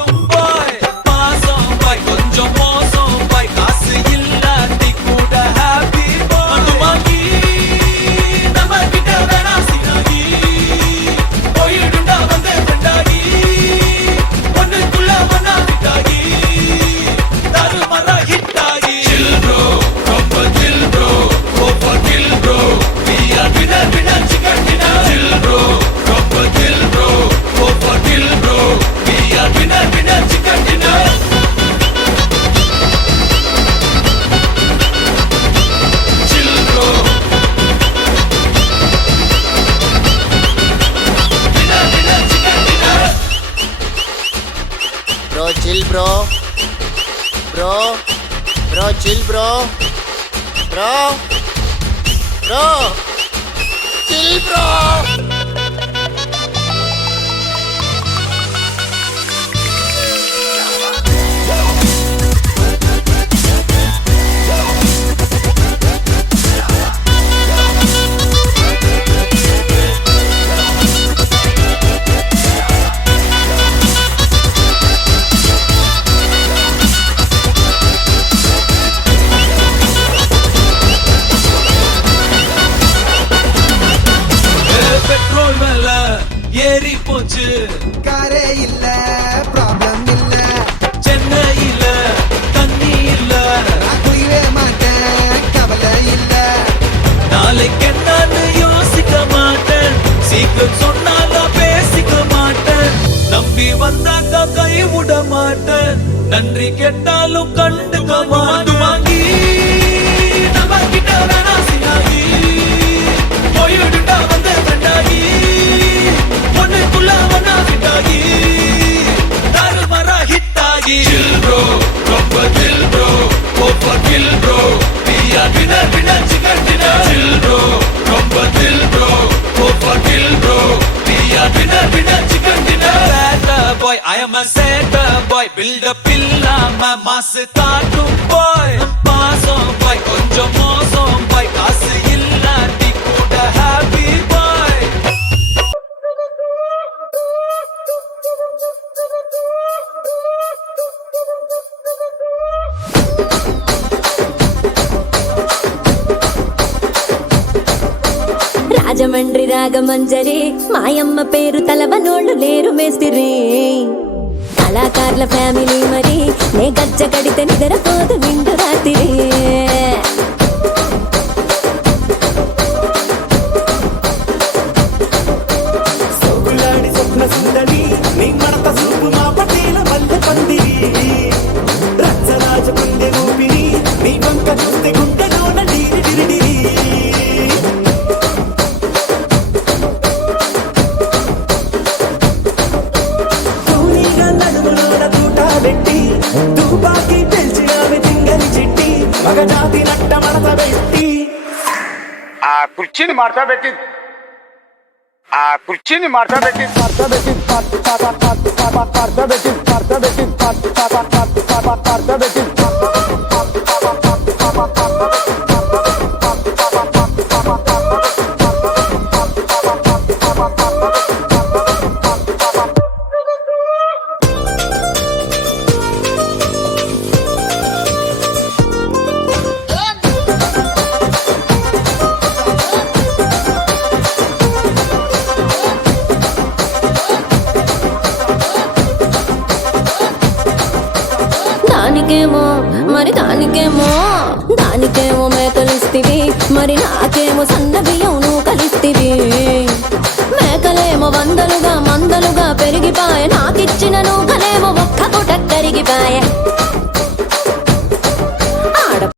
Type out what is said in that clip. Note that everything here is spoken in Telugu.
காட்டும் பாய் பாசம் பாய் கொஞ்சம் மோசம் பாய் காசு இல்லாட்டி கூட ஹாப்பி பாய் துமாங்கி நம்ம கிட்ட வேணா சினாகி போயிடுண்டா வந்தே பெண்டாகி ஒண்ணுக்குள்ள ஒன்னா விட்டாகி தாரு மரா ஹிட்டாகி chill bro ரொம்ப chill bro over kill bro we are winner chicken dinner chill bro ரொம்ப chill bro over kill bro we are winner chicken dinner chill bro winner chicken dinner Bro, chill, bro. Bro, chill, bro. Bro, chill, bro. Petrol மேல ஏறி போச்சு காரே இல்ல ப்ராப்ளம் இல்ல சென்னையில தண்ணி இல்ல நான் குடிவே மாட்டேன் கவலை இல்ல நாளைக்கு என்னன்னு யோசிக்க மாட்டேன் சீக்கிரம் சொன்னாங்க பேசிக்க மாட்டேன் நம்பி வந்தாக்க கை விட மாட்டேன் நன்றி கேட்டாலும் கண்டுக்க மாட்டேன் வாங்கி நம்ம கிட்ட வேணா சினாகி போயிடுண்டா வந்த பெண்டாகி ஒண்ணுக்குள்ள ஒன்னா விட்டாகி தாரு மரா ஹிட்டாகி chill bro ரொம்ப chill bro over kill bro we are winner chicken dinner chill bro ரொம்ப chill bro over kill bro we are winner chicken dinner bad boy I am a sad boy build up இல்லாம மாசு காட்டும் boy பாசம் boy கொஞ்சம் மோசம் boy காசு இல்லாட்டி கூட happy boy రాజమండ్రి రాగమంజరి మాయమ్మ పేరు తలవనోళ్ళు లేరు మేస్తిరి కళాకారుల ఫ్యామిలీ మరి నే గజ్జ కడితే నిద్రపోదు నిండు రాత్రి సోకులాడి స్వప్న సుందరి నీ మడత సూపు మా పటేల మల్లె పందిరి రచ్చరాజ పుండె ఊపిరి నీ వంక చూస్తే గుండెలోన డీరి డిరిడిరి తూనీగా నడుములోన తూట పెట్టి తుపాకి పెంచి ఆమె తింగని చిట్టి మగజాతి నట్ట మడత పెట్టి ఆ కుర్చీని మార్చబెట్టి ఆ కుర్చీని మార్చబెట్టి మార్చబెట్టి మార్చబెట్టి మార్చబెట్టి మార్చబెట్టి దానికేమో మరి దానికేమో